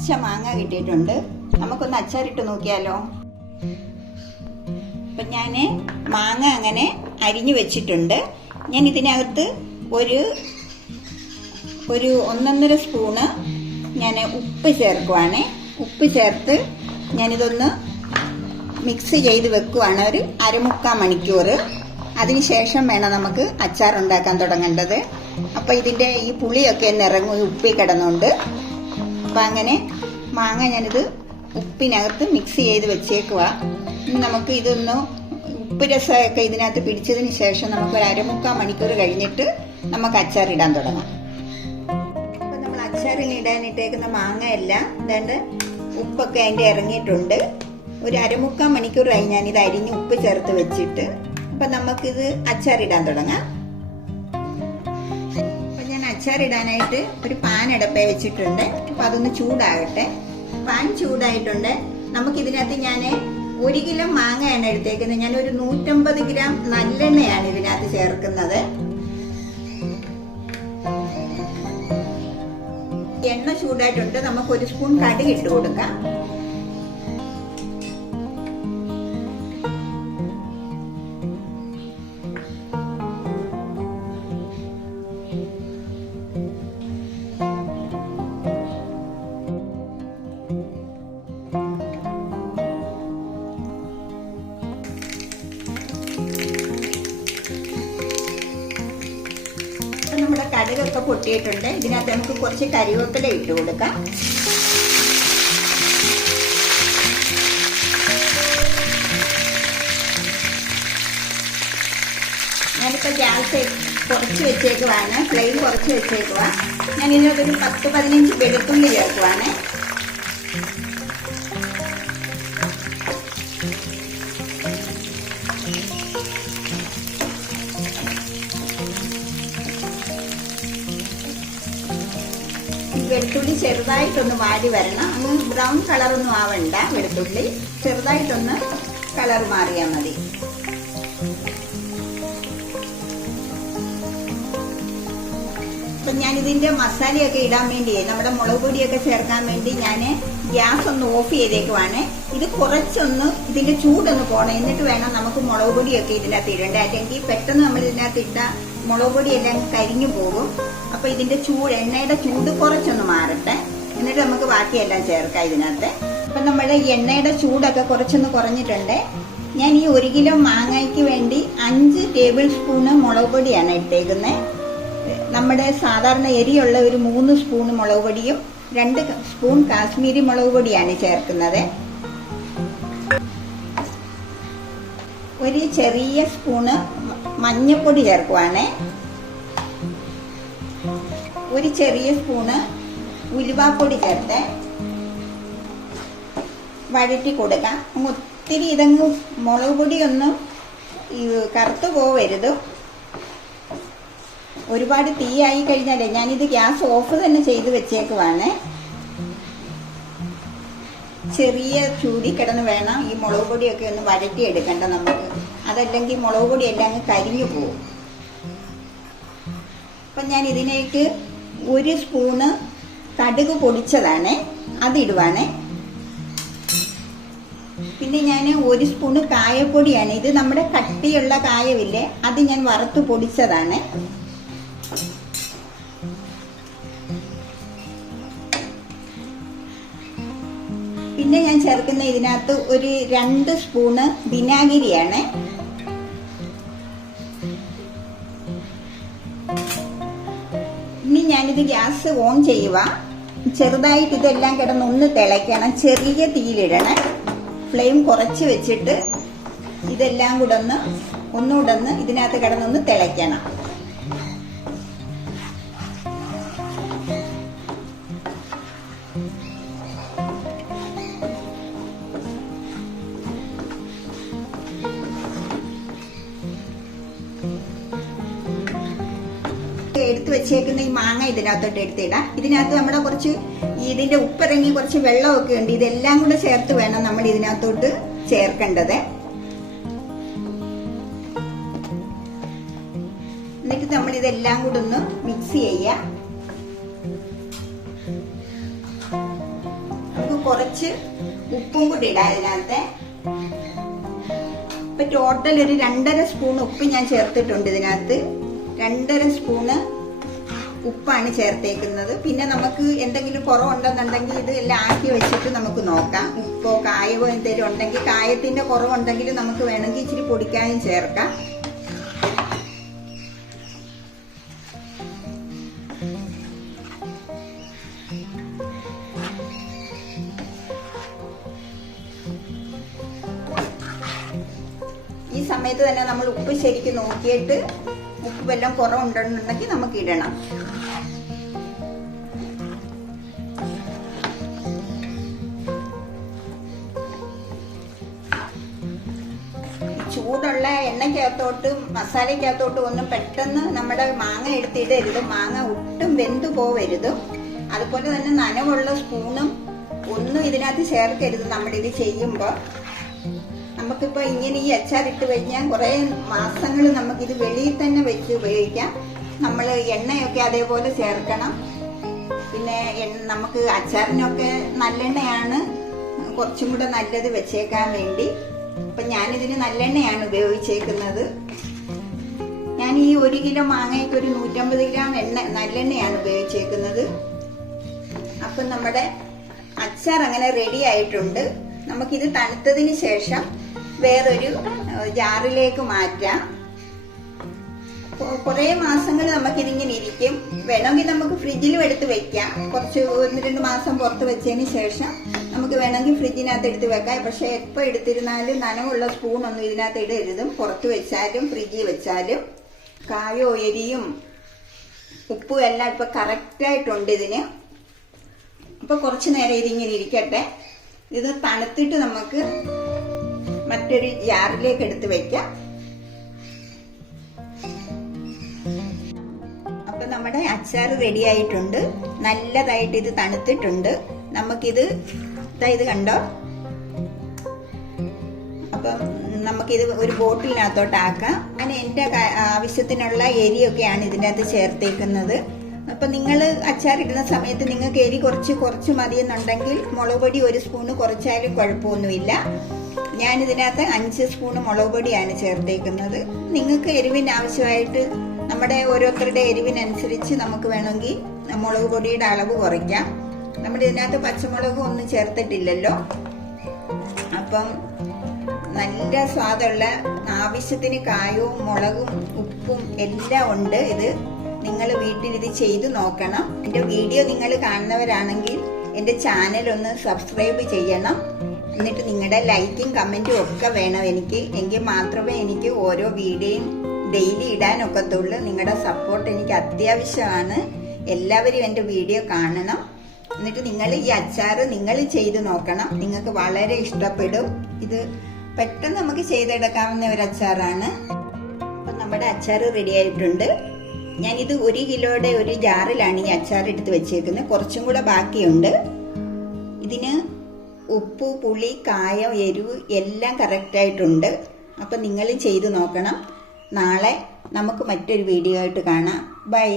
പച്ച മാങ്ങ കിട്ടിയിട്ടുണ്ട്. നമുക്കൊന്ന് അച്ചാറിട്ട് നോക്കിയാലോ. അപ്പം ഞാൻ മാങ്ങ അങ്ങനെ അരിഞ്ഞു വെച്ചിട്ടുണ്ട്. ഞാൻ ഇതിനകത്ത് ഒരു 1.5 സ്പൂണ് ഞാൻ ഉപ്പ് ചേർക്കുവാണ്. ഉപ്പ് ചേർത്ത് ഞാനിതൊന്ന് മിക്സ് ചെയ്ത് വെക്കുവാണ് ഒരു 1/4 മണിക്കൂർ. അതിനുശേഷം വേണം നമുക്ക് അച്ചാർ ഉണ്ടാക്കാൻ തുടങ്ങേണ്ടത്. അപ്പം ഇതിൻ്റെ ഈ പുളിയൊക്കെ ഒന്ന് ഇറങ്ങും ഈ ഉപ്പിൽ കിടന്നുകൊണ്ട്. അപ്പം അങ്ങനെ മാങ്ങ ഞാനിത് ഉപ്പിനകത്ത് മിക്സ് ചെയ്ത് വെച്ചേക്കുക. ഇനി നമുക്ക് ഇതൊന്ന് ഉപ്പ് രസമൊക്കെ ഇതിനകത്ത് പിടിച്ചതിന് ശേഷം നമുക്കൊരു 1/4 മണിക്കൂർ കഴിഞ്ഞിട്ട് നമുക്ക് അച്ചാറിടാൻ തുടങ്ങാം. അപ്പം നമ്മൾ അച്ചാറിനിടാനിട്ടേക്കുന്ന മാങ്ങ എല്ലാം ഇതാണ്ട് ഉപ്പൊക്കെ അതിൻ്റെ ഇറങ്ങിയിട്ടുണ്ട്. ഒരു 1/4 മണിക്കൂറായി ഞാനിത് അരിഞ്ഞ് ഉപ്പ് ചേർത്ത് വെച്ചിട്ട്. അപ്പം നമുക്കിത് അച്ചാറിടാൻ തുടങ്ങാം. അപ്പം ഞാൻ അച്ചാറിടാനായിട്ട് ഒരു പാൻ അടുപ്പേ വെച്ചിട്ടുണ്ട്. അപ്പം അതൊന്ന് ചൂടാകട്ടെ. പാൻ ചൂടായിട്ടുണ്ട്. നമുക്കിതിനകത്ത് ഞാൻ 1 കിലോ മാങ്ങയാണ് എടുത്തേക്കുന്നത്. ഞാനൊരു 150 ഗ്രാം നല്ലെണ്ണയാണ് ഇതിനകത്ത് ചേർക്കുന്നത്. എണ്ണ ചൂടായിട്ടുണ്ട്. നമുക്ക് 1 സ്പൂൺ കടുക് ഇട്ട് കൊടുക്കാം. നമ്മുടെ കടുകൊക്കെ പൊട്ടിയിട്ടുണ്ട്. ഇതിനകത്ത് നമുക്ക് കുറച്ച് കരിവേപ്പില ഇട്ട് കൊടുക്കാം. ഞാനിപ്പോൾ ഗ്യാസ് കുറച്ച് വെച്ചേക്കുവാണ്, ഫ്ലെയിം കുറച്ച് വെച്ചേക്കുക. ഞാൻ ഇതിനകത്തൊരു 10-15 വെളുത്തുള്ളി ചേർക്കുവാണ്. വെളുത്തുള്ളി ചെറുതായിട്ടൊന്ന് വാടി വരണം. അങ്ങ് ബ്രൗൺ കളറൊന്നും ആവണ്ട. വെളുത്തുള്ളി ചെറുതായിട്ടൊന്ന് കളർ മാറിയാൽ മതി. അപ്പം ഞാനിതിൻ്റെ മസാലയൊക്കെ ഇടാൻ വേണ്ടി, നമ്മുടെ മുളക് പൊടിയൊക്കെ ചേർക്കാൻ വേണ്ടി ഞാൻ ഗ്യാസ് ഒന്ന് ഓഫ് ചെയ്തേക്കുവാണ്. ഇത് കുറച്ചൊന്ന് ഇതിൻ്റെ ചൂടൊന്ന് പോകണം. എന്നിട്ട് വേണം നമുക്ക് മുളക് പൊടിയൊക്കെ ഇതിനകത്ത് ഇടേണ്ട. അല്ലെങ്കിൽ പെട്ടെന്ന് നമ്മൾ ഇതിനകത്ത് ഇട്ട മുളക് പൊടിയെല്ലാം കരിഞ്ഞു പോകും. അപ്പൊ ഇതിന്റെ എണ്ണയുടെ ചൂട് കുറച്ചൊന്ന് മാറട്ടെ. എന്നിട്ട് നമുക്ക് ബാക്കിയെല്ലാം ചേർക്കാം ഇതിനകത്ത്. അപ്പൊ നമ്മുടെ എണ്ണയുടെ ചൂടൊക്കെ കുറച്ചൊന്ന് കുറഞ്ഞിട്ടുണ്ട്. ഞാൻ ഈ 1 കിലോ മാങ്ങയ്ക്ക് വേണ്ടി 5 ടേബിൾ സ്പൂണ് മുളക് പൊടിയാണ് ഇട്ടേക്കുന്നത്. നമ്മുടെ സാധാരണ എരിയുള്ള ഒരു 3 സ്പൂൺ മുളക് പൊടിയും 2 സ്പൂൺ കാശ്മീരി മുളക് പൊടിയാണ് ചേർക്കുന്നത്. ഒരു ചെറിയ സ്പൂണ് മഞ്ഞൾപ്പൊടി ചേർക്കുവാണ്. ഒരു ചെറിയ സ്പൂണ് ഉലുവാപ്പൊടി ചേർത്ത് വഴറ്റി കൊടുക്കാം. ഒത്തിരി ഇതങ്ങ് മുളക് പൊടിയൊന്നും കറുത്തു പോവരുത്. ഒരുപാട് തീയായി കഴിഞ്ഞാലേ, ഞാനിത് ഗ്യാസ് ഓഫ് തന്നെ ചെയ്ത് വെച്ചേക്കുവാണ്. ചെറിയ ചൂടി കിടന്ന് വേണം ഈ മുളക് പൊടിയൊക്കെ ഒന്ന് വഴറ്റി എടുക്കേണ്ട നമുക്ക്. അതല്ലെങ്കിൽ മുളക് പൊടിയെല്ലാം അങ്ങ് കരിഞ്ഞു പോകും. അപ്പം ഞാൻ ഇതിലേക്ക് 1 സ്പൂണ് കടുക് പൊടിച്ചതാണ്, അതിടുവാണ്. പിന്നെ ഞാൻ 1 സ്പൂണ് കായപ്പൊടിയാണ്. ഇത് നമ്മുടെ കട്ടിയുള്ള കായമില്ലേ, അത് ഞാൻ വറുത്ത് പൊടിച്ചതാണ്. പിന്നെ ഞാൻ ചേർക്കുന്ന ഇതിനകത്ത് ഒരു 2 സ്പൂണ് വിനാഗിരിയാണ്. ഇനി ഞാനിത് ഗ്യാസ് ഓൺ ചെയ്യുക. ചെറുതായിട്ട് ഇതെല്ലാം കിടന്നൊന്ന് തിളയ്ക്കണം. ചെറിയ തീയിലിടണം. ഫ്ലെയിം കുറച്ച് വെച്ചിട്ട് ഇതെല്ലാം കൂടെ ഒന്നുകൂടെ ഇതിനകത്ത് കിടന്നൊന്ന് തിളയ്ക്കണം. എടുത്ത് വെച്ചേക്കുന്ന ഈ മാങ്ങ ഇതിനകത്തോട്ട് എടുത്തിടാം. ഇതിനകത്ത് നമ്മുടെ കുറച്ച് ഇതിന്റെ ഉപ്പിറങ്ങി കുറച്ച് വെള്ളമൊക്കെ ഉണ്ട്. ഇതെല്ലാം കൂടെ ചേർത്ത് വേണം നമ്മൾ ഇതിനകത്തോട്ട് ചേർക്കേണ്ടത്. എന്നിട്ട് നമ്മൾ ഇതെല്ലാം കൂടെ ഒന്ന് മിക്സ് ചെയ്യാം. കുറച്ച് ഉപ്പും കൂടി ഇടാം ഇതിനകത്ത്. ഇപ്പൊ ടോട്ടൽ ഒരു 2.5 സ്പൂൺ ഉപ്പ് ഞാൻ ചേർത്തിട്ടുണ്ട് ഇതിനകത്ത്. 2.5 സ്പൂണ് ഉപ്പാണ് ചേർത്തേക്കുന്നത്. പിന്നെ നമുക്ക് എന്തെങ്കിലും കുറവുണ്ടെന്നുണ്ടെങ്കിൽ ഇത് എല്ലാം ആക്കി വെച്ചിട്ട് നമുക്ക് നോക്കാം. ഉപ്പോ കായമോ എന്തെങ്കിലും ഉണ്ടെങ്കിൽ, കായത്തിന്റെ കുറവുണ്ടെങ്കിൽ നമുക്ക് വേണമെങ്കിൽ ഇച്ചിരി പൊടിക്കാനും ചേർക്കാം. ഈ സമയത്ത് തന്നെ നമ്മൾ ഉപ്പ് ശരിക്കും നോക്കിയിട്ട് ഉപ്പ് വല്ലതും കുറവുണ്ടെന്നുണ്ടെങ്കിൽ നമുക്ക് ഇടണം. ചൂടുള്ള എണ്ണയ്ക്കകത്തോട്ട് മസാലയ്ക്കകത്തോട്ട് ഒന്നും പെട്ടെന്ന് നമ്മുടെ മാങ്ങ എടുത്തിടരുത്. മാങ്ങ ഒട്ടും വെന്തു പോവരുത്. അതുപോലെ തന്നെ നനവുള്ള സ്പൂണും ഒന്നും ഇതിനകത്ത് ചേർക്കരുത്. നമ്മളിത് ചെയ്യുമ്പോൾ നമുക്കിപ്പോൾ ഇങ്ങനെ ഈ അച്ചാർ ഇട്ട് കഴിഞ്ഞാൽ കുറേ മാസങ്ങൾ നമുക്കിത് വെളിയിൽ തന്നെ വെച്ച് ഉപയോഗിക്കാം. നമ്മൾ എണ്ണയൊക്കെ അതേപോലെ ചേർക്കണം. പിന്നെ നമുക്ക് അച്ചാറിനൊക്കെ നല്ലെണ്ണയാണ് കുറച്ചും കൂടെ നല്ലത് വെച്ചേക്കാൻ വേണ്ടി. അപ്പം ഞാനിതിന് നല്ലെണ്ണയാണ് ഉപയോഗിച്ചേക്കുന്നത്. ഞാൻ ഈ 1 കിലോ മാങ്ങയ്ക്ക് ഒരു 150 ഗ്രാം നല്ലെണ്ണയാണ് ഉപയോഗിച്ചേക്കുന്നത്. അപ്പം നമ്മുടെ അച്ചാർ അങ്ങനെ റെഡി ആയിട്ടുണ്ട്. നമുക്കിത് തണുത്തതിന് ശേഷം വേറൊരു ജാറിലേക്ക് മാറ്റാം. കുറേ മാസങ്ങൾ നമുക്കിതിങ്ങനെ ഇരിക്കും. വേണമെങ്കിൽ നമുക്ക് ഫ്രിഡ്ജിലും എടുത്ത് വെക്കാം. കുറച്ച് 1-2 മാസം പുറത്ത് വെച്ചതിന് ശേഷം നമുക്ക് വേണമെങ്കിൽ ഫ്രിഡ്ജിനകത്ത് എടുത്ത് വെക്കാം. പക്ഷെ എപ്പോൾ എടുത്തിരുന്നാലും നനവുള്ള സ്പൂണൊന്നും ഇതിനകത്ത് ഇടരുതും. പുറത്ത് വെച്ചാലും ഫ്രിഡ്ജിൽ വെച്ചാലും കായോ എരിയും ഉപ്പും എല്ലാം ഇപ്പൊ കറക്റ്റായിട്ടുണ്ട് ഇതിന്. അപ്പൊ കുറച്ചു നേരം ഇതിങ്ങനെ ഇരിക്കട്ടെ. ഇത് തണുത്തിട്ട് നമുക്ക് മറ്റൊരു ജാറിലേക്ക് എടുത്ത് വെക്കാം. അപ്പൊ നമ്മുടെ അച്ചാർ റെഡി ആയിട്ടുണ്ട്. നല്ലതായിട്ട് ഇത് തണുത്തിട്ടുണ്ട്. നമുക്കിത് ഇത് കണ്ടോ. അപ്പം നമുക്കിത് ഒരു ബോട്ടിലിനകത്തോട്ടാക്കാം. അങ്ങനെ എൻ്റെ ആവശ്യത്തിനുള്ള എരിയൊക്കെയാണ് ഇതിനകത്ത് ചേർത്തേക്കുന്നത്. അപ്പൊ നിങ്ങൾ അച്ചാറിടുന്ന സമയത്ത് നിങ്ങൾക്ക് എരി കുറച്ച് മതിയെന്നുണ്ടെങ്കിൽ മുളക് പൊടി 1 സ്പൂണ് കുറച്ചാലും കുഴപ്പമൊന്നുമില്ല. ഞാനിതിനകത്ത് 5 സ്പൂണ് മുളക് പൊടിയാണ് ചേർത്തേക്കുന്നത്. നിങ്ങൾക്ക് എരിവിന് ആവശ്യമായിട്ട് നമ്മുടെ ഓരോരുത്തരുടെ എരിവിനനുസരിച്ച് നമുക്ക് വേണമെങ്കിൽ മുളക് പൊടിയുടെ അളവ് കുറയ്ക്കാം. നമ്മുടെ ഇതിനകത്ത് പച്ചമുളകും ഒന്നും ചേർത്തിട്ടില്ലല്ലോ. അപ്പം നല്ല സ്വാദുള്ള, ആവശ്യത്തിന് കായവും മുളകും ഉപ്പും എല്ലാം ഉണ്ട്. ഇത് നിങ്ങൾ വീട്ടിൽ ഇത് ചെയ്തു നോക്കണം. എൻ്റെ വീഡിയോ നിങ്ങൾ കാണുന്നവരാണെങ്കിൽ എൻ്റെ ചാനൽ ഒന്ന് സബ്സ്ക്രൈബ് ചെയ്യണം. എന്നിട്ട് നിങ്ങളുടെ ലൈക്കും കമൻറ്റും ഒക്കെ വേണം എനിക്ക്. എങ്കിൽ മാത്രമേ എനിക്ക് ഓരോ വീഡിയോയും ഡെയിലി ഇടാനൊക്കത്തുള്ളൂ. നിങ്ങളുടെ സപ്പോർട്ട് എനിക്ക് അത്യാവശ്യമാണ്. എല്ലാവരും എൻ്റെ വീഡിയോ കാണണം. എന്നിട്ട് നിങ്ങൾ ഈ അച്ചാർ നിങ്ങൾ ചെയ്ത് നോക്കണം. നിങ്ങൾക്ക് വളരെ ഇഷ്ടപ്പെടും. ഇത് പെട്ടെന്ന് നമുക്ക് ചെയ്തെടുക്കാവുന്ന ഒരു അച്ചാറാണ്. അപ്പം നമ്മുടെ അച്ചാർ റെഡി ആയിട്ടുണ്ട്. ഞാനിത് 1 കിലോയുടെ ഒരു ജാറിലാണ് ഈ അച്ചാർ എടുത്ത് വെച്ചേക്കുന്നത്. കുറച്ചും കൂടെ ബാക്കിയുണ്ട്. ഇതിന് ഉപ്പ്, പുളി, കായം, എരിവ് എല്ലാം കറക്റ്റായിട്ടുണ്ട്. അപ്പം നിങ്ങൾ ചെയ്ത് നോക്കണം. നാളെ നമുക്ക് മറ്റൊരു വീഡിയോ ആയിട്ട് കാണാം. ബൈ.